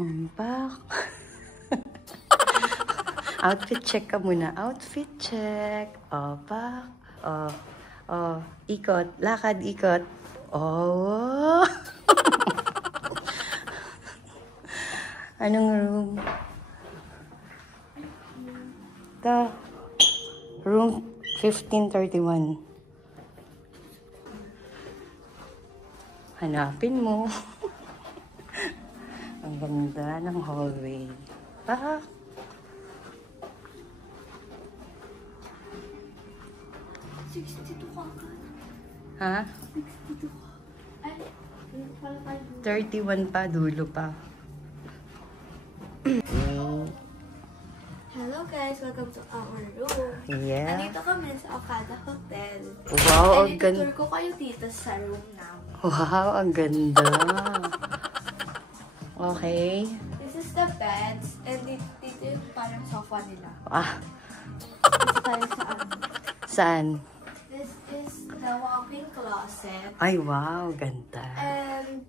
Pak. Outfit check ka muna. Outfit check. Oh, pak. Oh. Oh. Ikot. Lakad, ikot. Oh. Anong room? Ito. Room 1531. Hanapin mo. Ang ganda ng hallway. Pak. Ha? 62 ka. Ay, 31 pa, dulo pa. hello guys, welcome to our room. Yeah. Nandito kami sa Okada Hotel. Wow, ang And ganda. itutur ko kayo dito sa room namin. Wow, ang ganda. Okay. This is the beds. And dito yung parang sofa nila. Ah, Dito tayo sa ano. saan? This is the walk-in closet. Ay, wow, ganda. And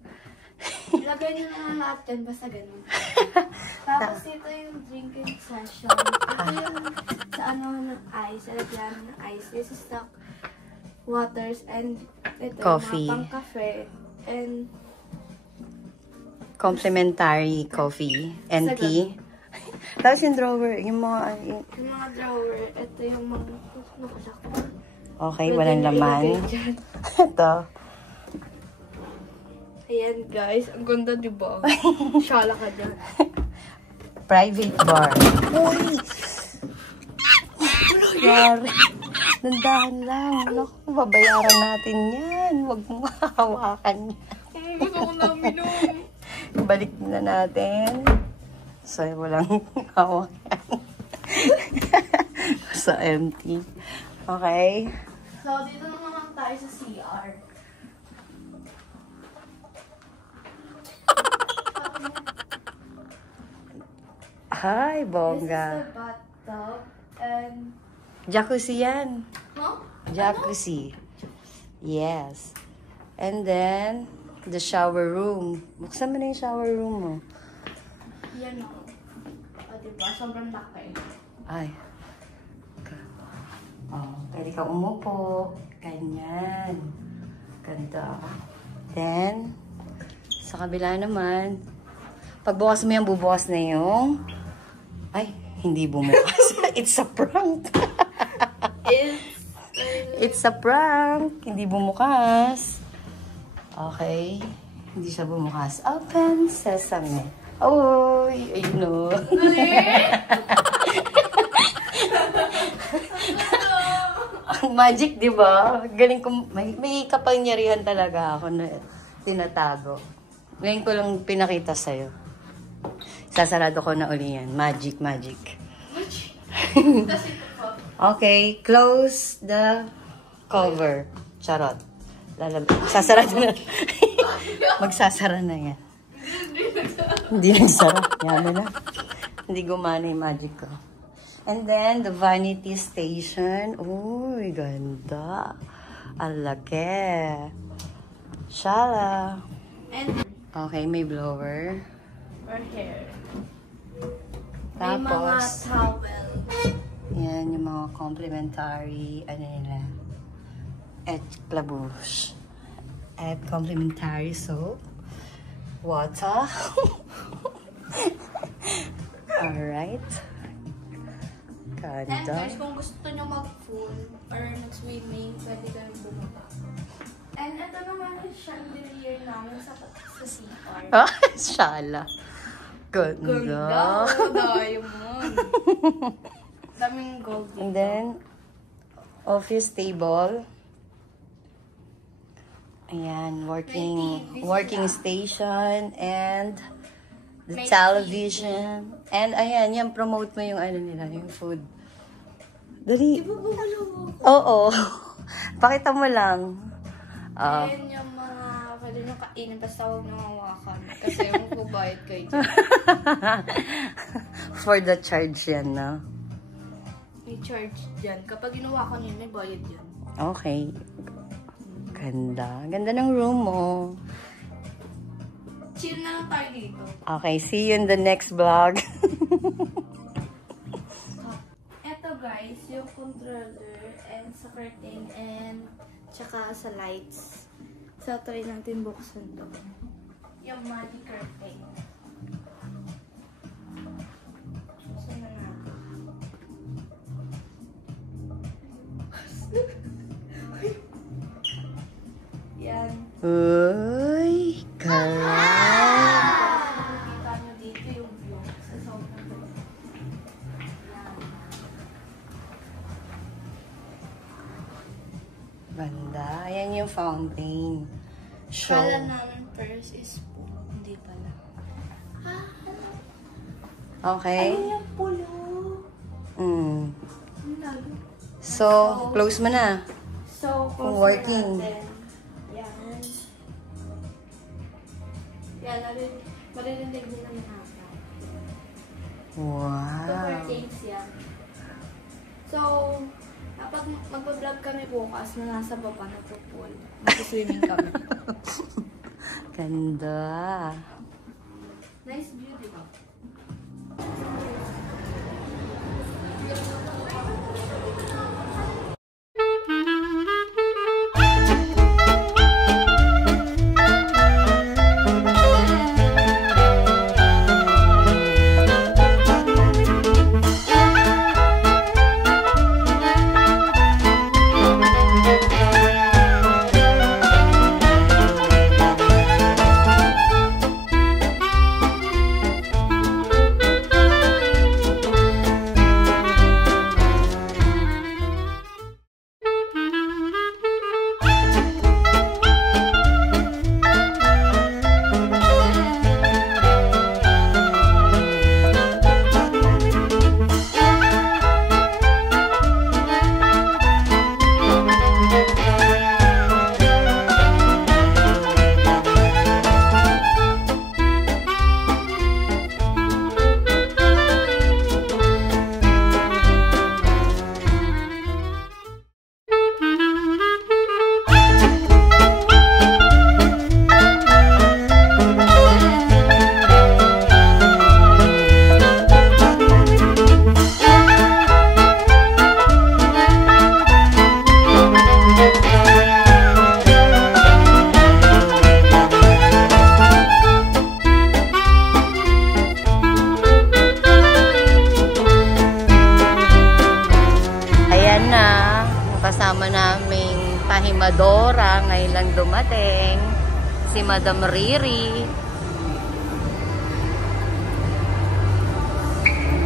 ilagay nyo na lahat dyan, basta ganun. Tapos dito yung drinking session. Ito yung sa ano ng ice, sa lagyan ng ice. This is the waters and ito Coffee. yung mga pang-cafe. And Complimentary coffee and Sa tea. Tapos yung drawer, yung mga... yung mga drawer, ito yung mga nakasakto. Okay, walang laman. Ito. Ayan guys, ang ganda diba? Shala ka dyan. Private bar. Uy! Yari. Nandahan lang. Naku, babayaran natin yan. Huwag mong hawakan. Gusto ko namin nun. Balik na natin. So, walang hawakan. So, empty. Okay. So, dito na naman tayo sa CR. Hi, This is bongga. the bathtub. And, Jacuzzi yan. huh? Jacuzzi. Yes. And then, the shower room. Buksan mo na yung shower room mo. Yan o. O, diba? Sobrang laki. Ay. Oh, pwede ka umupo. Ganyan. Ganda. Then, sa kabila naman, pagbukas mo yan, bubukas na yung... Ay, hindi bumukas. It's a prank. It's a prank. Hindi bumukas. Okay. Hindi siya bumukas. Open sesame. Oy, ayun o. Magic, di ba? Galing ko, may kapangyarihan talaga ako na tinatago. Ngayon ko lang pinakita sa'yo. Sasarado ko na uli yan. Magic, magic. Okay, close the cover. Charot. Sasarado na. Magsasara na yan. Hindi nagsara. Yan na. Hindi gumana yung magic ko. And then, the vanity station. Uy, ganda. Ang laki. Shala. And, Okay, may blower. or hair. May mga Tapos, towel. yan yung mga complimentary, ano nila, et clabouche. At complimentary soap. Water. Alright. And Ganda. guys, kung gusto nyo mag-pool or nag-swimming, pwede ka rin pumunta. And ito naman yung chandelier namin sa CR. Ah, shala. Ganda. Ganda. Oh, diamond. Daming gold dito. And then, office table. Ayan, working station and the May television. And ayan, yan, promote mo yung ano nila, yung food. Dali. Di ba bumalawa? Oo. Pakita mo lang. Ayan yung mga pwede nyo kainin basta huwag nyo mawakan. Kasi yung kubayad kayo dyan. For the charge yan, no? May charge dyan. Kapag inuwakan yun, may bayad yan. Okay. Ganda. Ganda ng room mo. chill na lang tayo dito. Okay, see you in the next vlog. Eto guys, yung controller and sa curtain and tsaka sa lights. So, try natin buksan to. Yung money curtain. Buksan na natin. Yan. Uy, kalat. Kita nyo dito yung view sa sobrang view. Yan. Banda. Ayan yung fountain. Show. Kala namin first is pool. Hindi pala. Okay. Ano yung pulo? So, close mo na. So, Kung working. natin. Yan. Yan, maririnig din naman ata. Wow. Super things yan. So, kapag mag-vlog kami bukas na nasa baba na pool, mag-swimming kami. Ganda. Nice view, di ba? Kasama naming tahimadora ngayon lang dumating, si Madam Riri.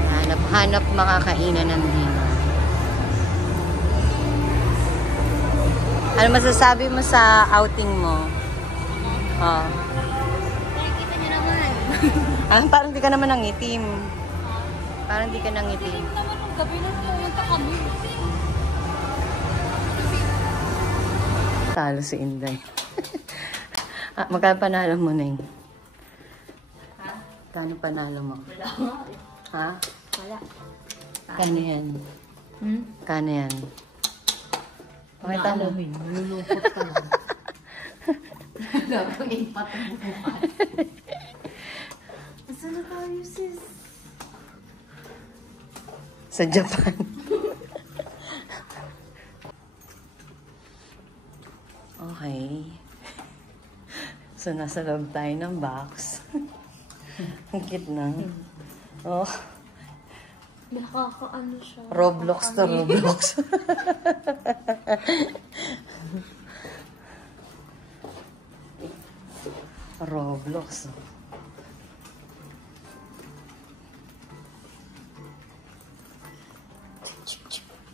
Hanap-hanap makakainan ng dinner. Ano masasabi mo sa outing mo? Oh. Nakikita nyo naman. Parang di ka naman nangitim. Parang di ka nangitim. Naman ng gabi na pumunta kami. Talo si Inday. Magkano panalo mo, Neng? Ha? Kano panalo mo? Wala. Ha? Wala. Kano yan? Kano yan? Pakita mo. Nilulupot ka lang. Gagawin pa ito bukas. Saan na tayo, sis? Sa Japan. Okay. So, nasa loob tayo ng box. Ang cute na. Oh. Nakakaano siya. Roblox to Roblox. Roblox.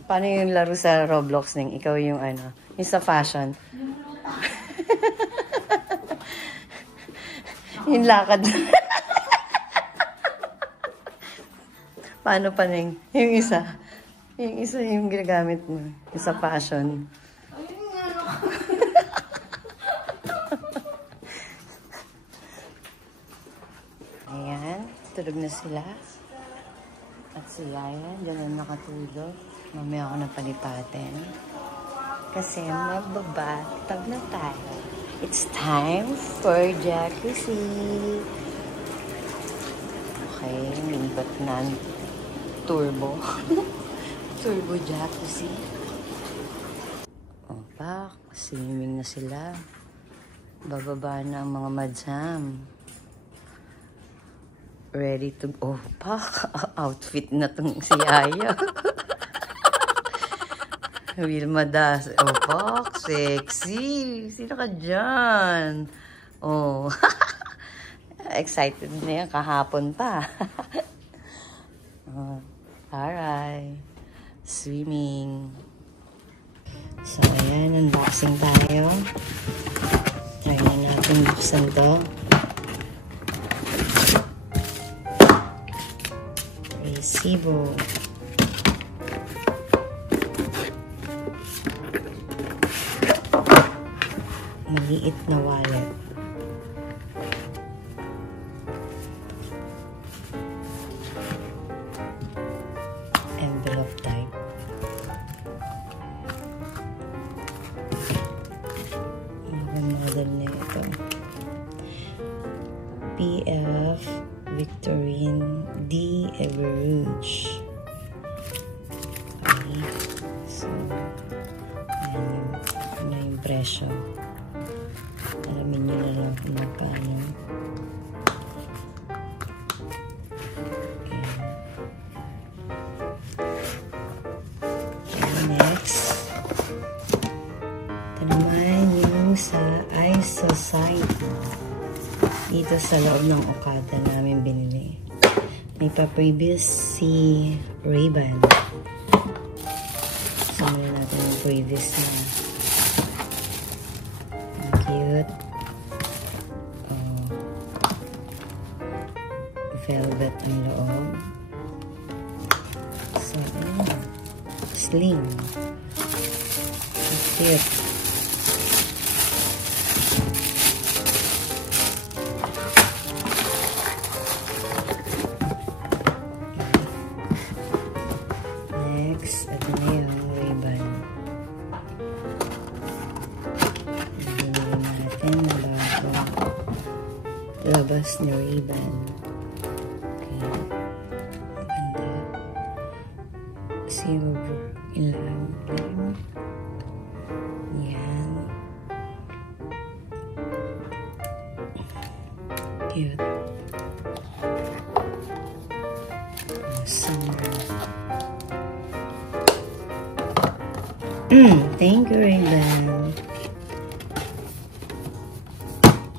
Paano yung laro sa Roblox, Ning? Ikaw yung ano, yung sa fashion. Yung lakad. Paano pa, Ning? Yung isa yung ginagamit mo. Yung sa fashion. Ayan, tulog na sila. At si Yaya, dyan na nakatulog. Mamaya ako napalipatin. Kasi mababatag na tayo. It's time for jacuzzi. Okay, nilipat na ang turbo. Turbo jacuzzi. Opak, swimming na sila. Bababa na ang mga madsam. Ready to go. Opak, outfit na tong si Aya. Wilma Das. Opak, sexy. Sino ka dyan? Oh. Excited na yan. Kahapon pa. Alright. Swimming. So, ayan. Unboxing tayo. Try na natin buksan to. Resibo. Maliit na wallet. Envelope type. Ang model na ito. PF Victorine D. Everuge. Okay. So, ayan yung presyo. Alamin nyo na lang kung magkano. Okay, next. Ito naman yung sa Ice Society. Dito sa loob ng Okada namin binili. May pa-previous si Ray-Ban. Sumula natin yung previous na. Cute. Oh. Velvet ang loob. So, sling. Cute. Next, ito na yung Ray-Ban. Labas ni Ray-Ban. Okay. Maganda. Silver ilang. Yan. Cute. Summer. Thank you, Ray-Ban.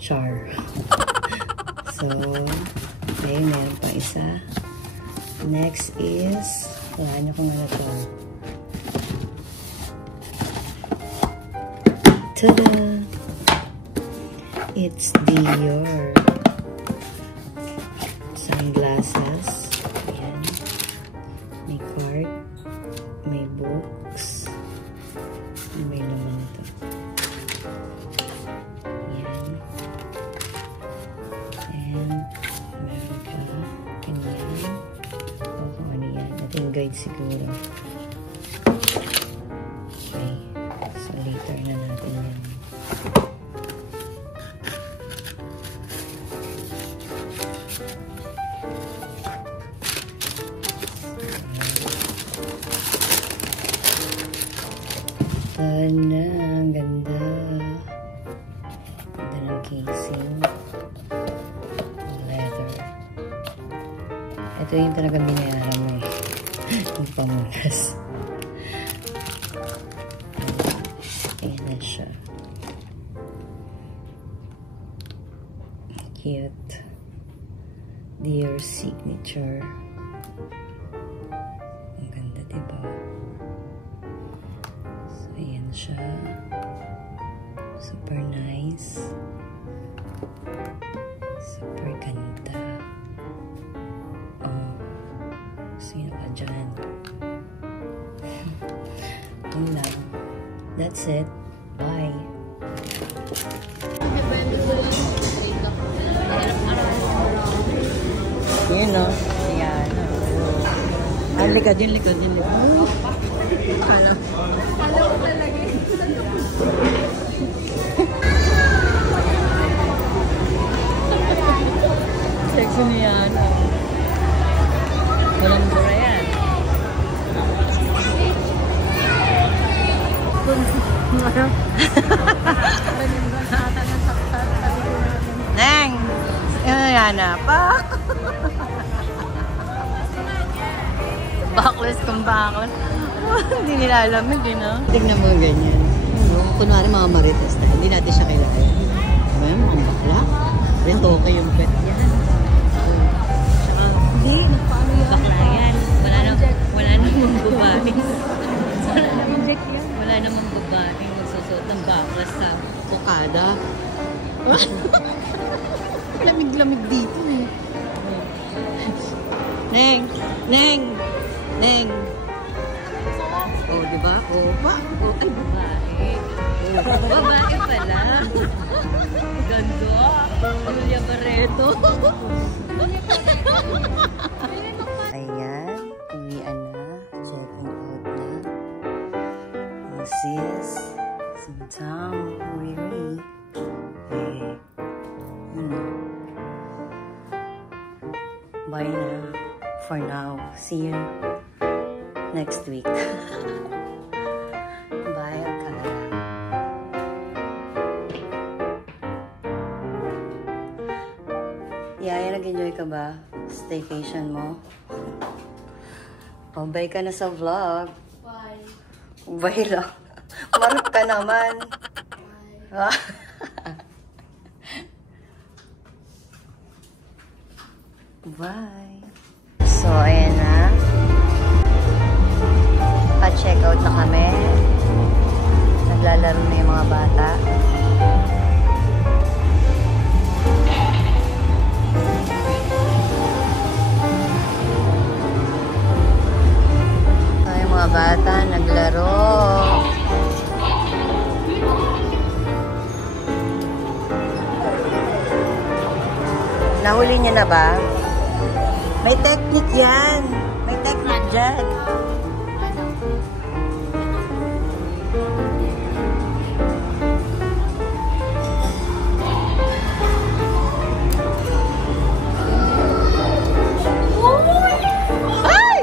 Char. So, ayun, meron pa isa. Next is, wala na kung ano to. Tada! It's Dior. Sunglasses. Ayan. May card. May books. May naman ito. Ayan. And meron ka ganyan. O kung ano yan. Ito yung guide siguro. Okay. So later na natin yan. Na, ang ganda. Ganda ng casing. Leather. Ito yung talaga binayaran mo eh. Yung pamunas. Ayan na siya. Cute. Dear signature. Ang ganda, diba? Ayan siya. Super nice. Super ganda. Oh. Sino ka dyan? Yun lang. That's it. Bye. Yun o. Ayan. Ang likod, yung likod, yung likod. Alam ko talaga. Sexy niya, ano. Walang bura yan. Neng! Yan na pa. Backless kung backless. Hindi nila alam, hindi na. Tignan mo ganyan. Kunwari mga marites na, hindi natin siya kailangan. Diba yung mga bakla? Retoke yung pet yan. Tsaka, hindi, paano yan? Bakla yan. Wala namang babae. Wala namang babae magsusuot ng backless sa bukada. Lamig-lamig dito eh. Neng! Neng! Neng! Oh, diba? Oh, ba? Oh, ay, babae. Oh, babae pala. Ganda. Julia Barreto. Ayan. Uwian na. Checking out na. This is sometime weary. Hey. Bye na. For now. See you next week. Bye, Akala. Yaya, nag-enjoy ka ba? Staycation mo? Bye ka na sa vlog. Bye. Bye lang. Marap ka naman. Bye. Bye. So, ayan na. Pa-check out na kami. Naglalaro na yung mga bata. So, yung mga bata naglaro. Nahuli niya na ba? May technique yan. May technique dyan. Ay!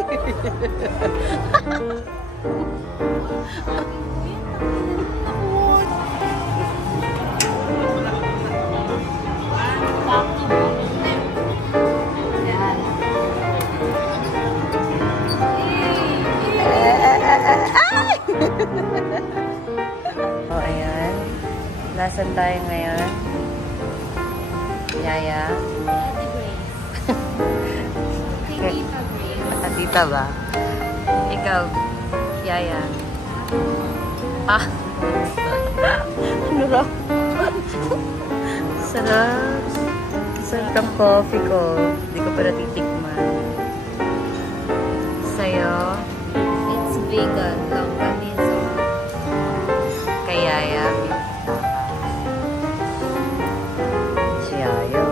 Oh, ayan. Nasaan tayo ngayon? Yaya? Ate Grace. Kay Tita Grace. Tita ba? Ikaw, Yaya? Ah! Ano raw? Sarap. Sarap ang coffee ko. Hindi ko pa natitikman. Sa'yo? It's vegan. Long ramizo. Kay Yaya? Si Yaya.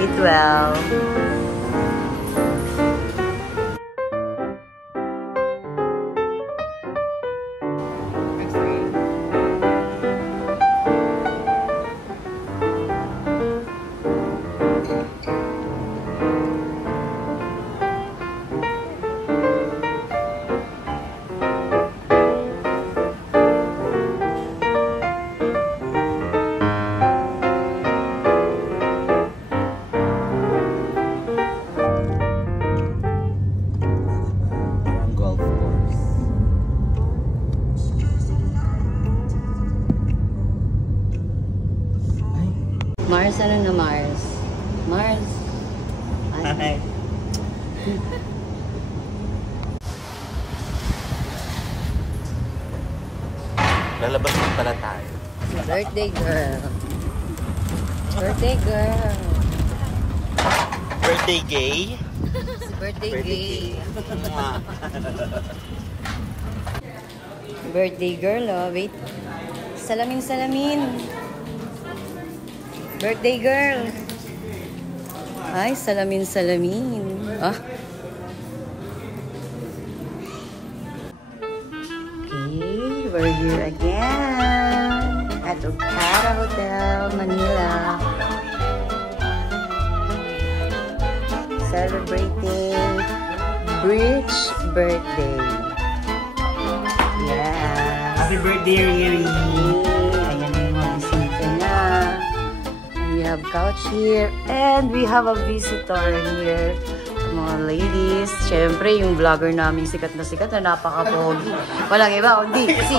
Eat well. Mars, ano na Mars? Mars. Ay. Lalabas din pala tayo. Birthday girl. Birthday girl. Birthday gay? Si birthday gay. Birthday girl, oh. Wait. Salamin, salamin. Birthday girl. Ay, salamin, salamin. Ah. Okay, we're here again at Okara Hotel, Manila. celebrating Bridge birthday. Yeah. Happy birthday, Riri! Ayan na yung mga bisita na. We have couch here. And we have a visitor here. Mga ladies. Siyempre, yung vlogger namin sikat na napaka-pogi. Walang iba, kundi si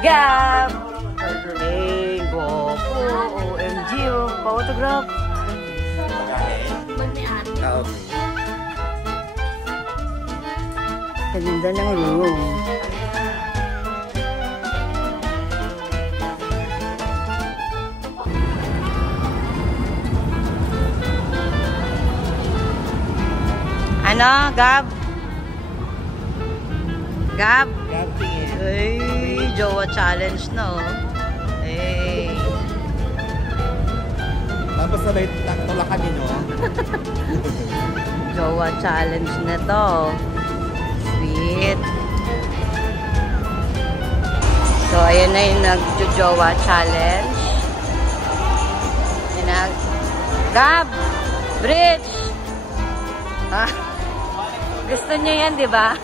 Gab! Hey, gopo! OMG, oh. Pa-autograph. Ganda ng room. Ano, Gab? Gab? Ay, jowa challenge na, oh. Ay. Tapos sabay tulakan din, no? Jowa challenge na to. Sweet. So, ayan na yung nag-jowa challenge. Gab! Bridge! Ah, gusto niya yan, di ba?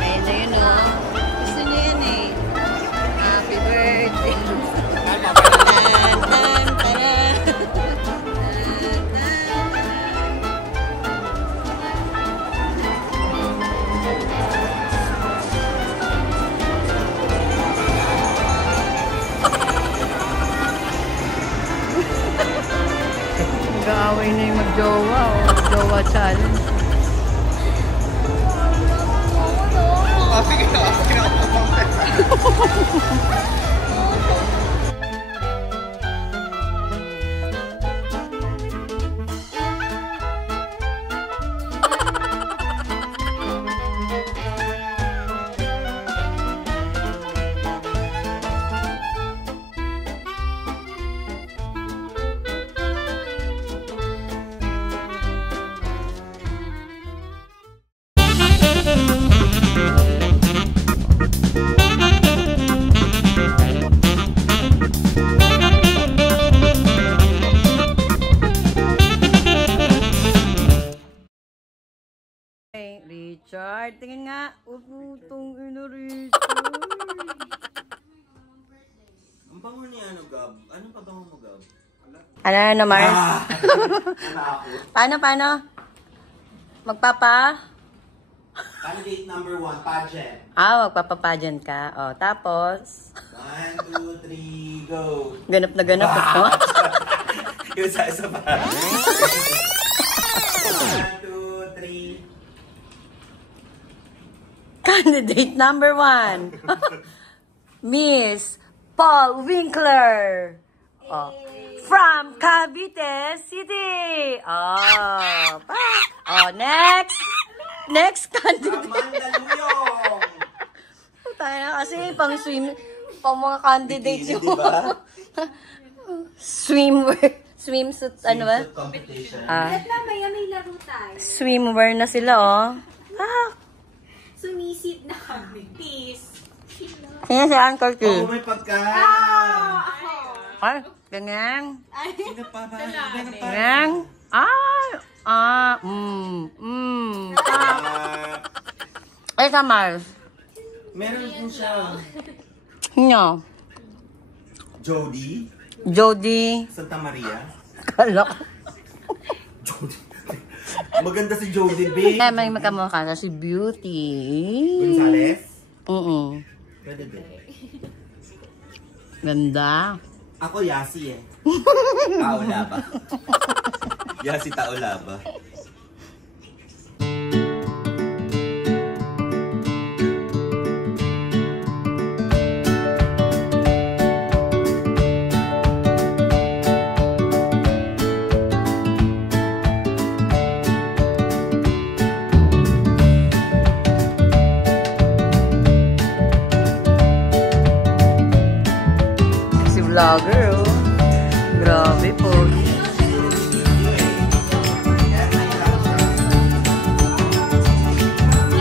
Ayun na yun, oh. Gusto niya yan, eh. Happy birthday! Nag-aaway na yung mag-jowa, o jowa challenge. Sige na. Richard, tingin nga. Uputong ina, Richard. Ang bango niya, ano, Gab? Anong pabango mo, Gab? Ano na, Mars? Paano? Magpapa? Candidate number 1, pageant. Magpapa-pageant ka. O, tapos? 1, 2, 3, go! Ganap na ganap. Ito. Yung isa pa. 1, 2, 3. Candidate number 1. Miss Paul Winkler. Oh, from Cavite City. Next candidate. Mandaluyong. Tayo na kasi pang mga candidates yung swimsuit, ano ba? Competition. Mamaya may laro tayo. Swimwear na sila, oh. Sumisid na kami. Peace. Sino si Uncle T? Oh, may pagka. Ay, ganyan. Sino pa ba? Ganyan. Ay, Kamal. Meron din siya. Sino? Jody. Santa Maria. Kala ko. Jody. Maganda si Jody, babe. May makamukha na si Beauty. Gonzales? Pwede din. Ganda. Ako, Yasi eh. Taolaba. Yasi Taolaba. Vlogger, oh. Grabe po.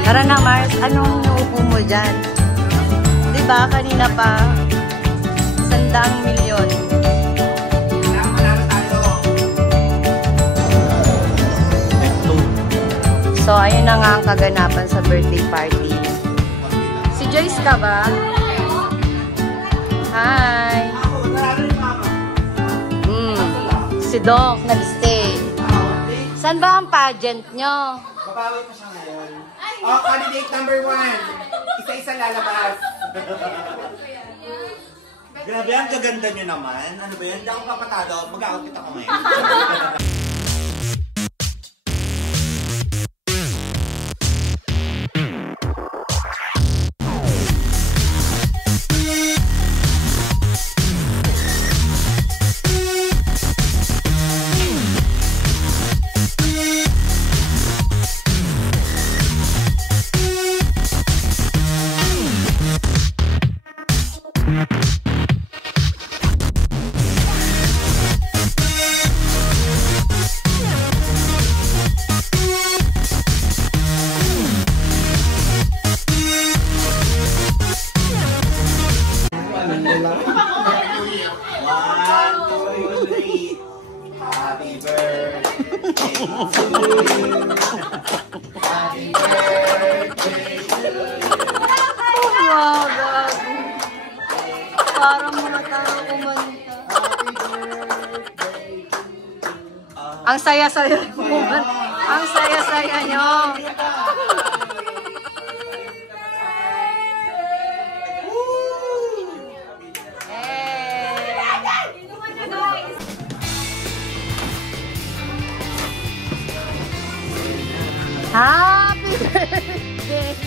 Tara na, Mars. Anong naupo mo dyan? Diba, kanina pa, 100 milyon. So, ayun na nga ang kaganapan sa birthday party. Si Joyce ka ba? Hi! Si Doc, nag-stay. Saan ba ang pageant nyo? Babawi pa siya ngayon. Oh, candidate number 1. Isa-isa lalabas. Grabe, ang gaganda nyo naman. Ano ba yan? Hindi ako papatalo. Mag-outfit ako ngayon. Parang matang kumanta. Ang saya-saya kumanta. Ang saya-saya nyo. Happy birthday!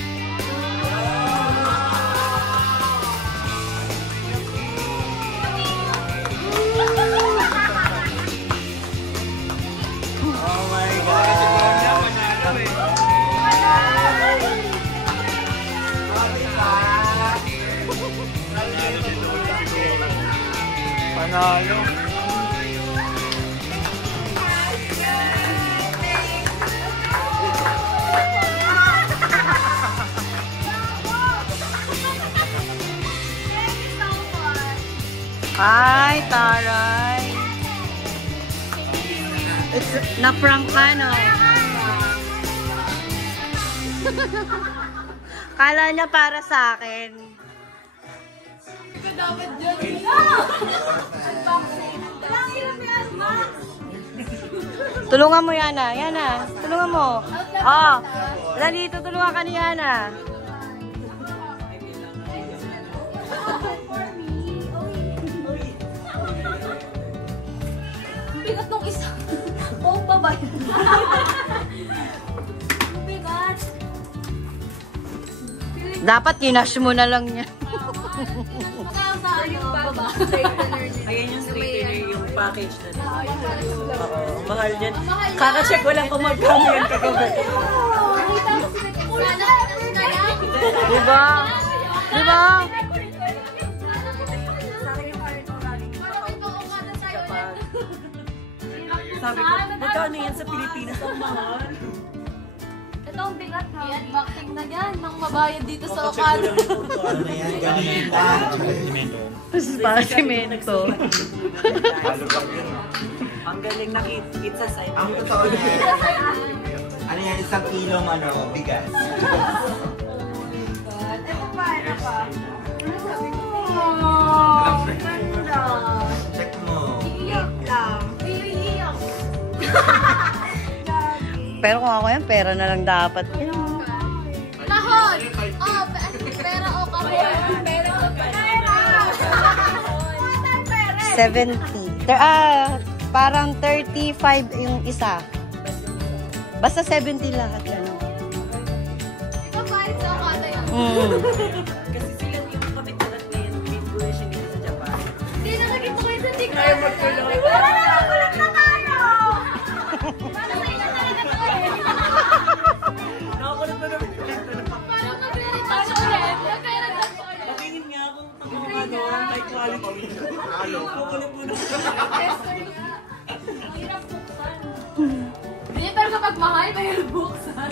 Oh my God! Panalo! Hi, Taray. Na-prank ka, no? Kala niya para sa akin. Tulungan mo, Yana. Yana, tulungan mo. Oh, dali, tutulungan ka ni Yana. Bigat nung isa. Buong babay. Bigat. Dapat kinash mo na lang niya. Ayan yung straightener, yung package na din. Oo, mahal yan. Kaka-check ko lang kung magkano yan kagabi. Diba? Diba? Sabi ko, magkano yan sa Pilipinas? Ang mahal. Ito ang bigat ha. I-unboxing na yan. Nang mabayad dito sa Okada. Ano na yan? Ganun pa. Pasimento. Ang galing nakikita sa side. Ang totoo niya. Ano yan? 1 kilong bigas. Ito pa, ito pa. Check mo. Iiyak lang. Iiyak. Pero kung ako yan, pera na lang dapat. Kahon! Oh, pera o kahon. Pera o kahon. 70. Parang 35 yung isa. Basta 70 lahat yan. Ikaw palit sa Okada yan. Kasi sila yung kapitalan ngayon, pinduration nila sa Japan. Hindi na naging tuloy sa TikTok. Kaya magkuloy. Wala na, kulang na tayo! Para sa ilan talaga to eh. Nakakulit na naman. Parang nagre-retouch ulit. Kaya nag-touch ulit. Patingin nga kung high quality. Kukulit mo na. Ang hirap buksan. Hindi, pero kapag mahal, mahirap buksan.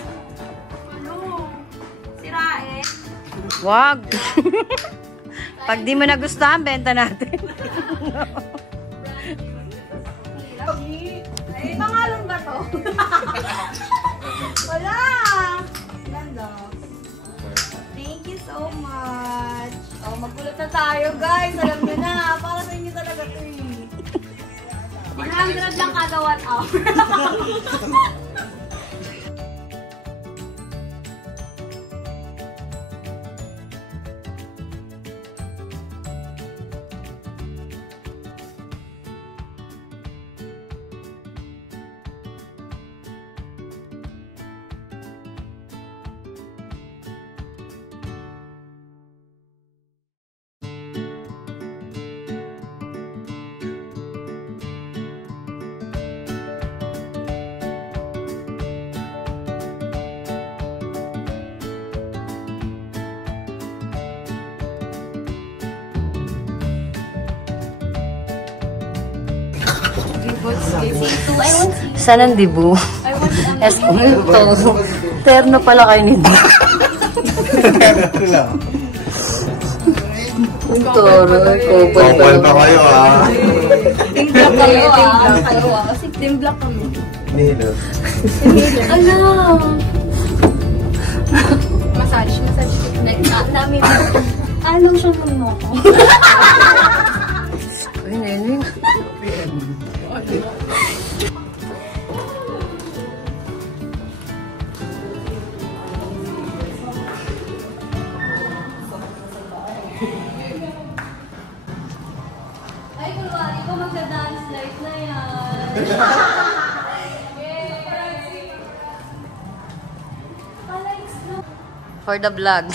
Ano? Sirain. Wag. Pag di mo nagustuhan, benta natin. Ay, pangalan ba to? Wala! so much. Oh, magkulat na tayo, guys. Alam niyo na. Para sa inyo talaga ito eh. 100 lang kada 1 hour. Saan ang dibu? Es, ito. Terno pala kayo ni Dibu. Toro, Couple pa kayo ah. Team black kayo ah. Kasi team black kami. Nilo. Ano? Massage. Namin. Anong siya mo ko? Ay, neneng. Ay, kulwari ko magda-dance light na yan. For the vlog.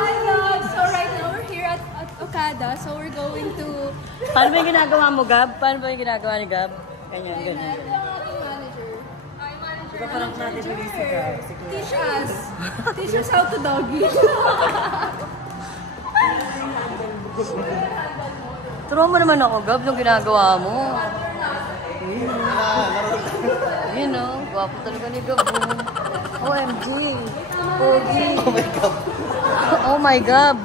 Hi guys! So right now we're here at Okada. So we're going to... Paano ba yung ginagawa mo, Gab? Paano ba yung ginagawa ni Gab? Ganyan, ganyan. Ito ang ating manager. Diba parang natin si Gab? Teach us. Teach us how to doggy. Turuan mo naman ako, Gab, yung ginagawa mo. Yun o, gwapo talaga ni Gab. OMG. Pogi. Oh my God. Oh my God.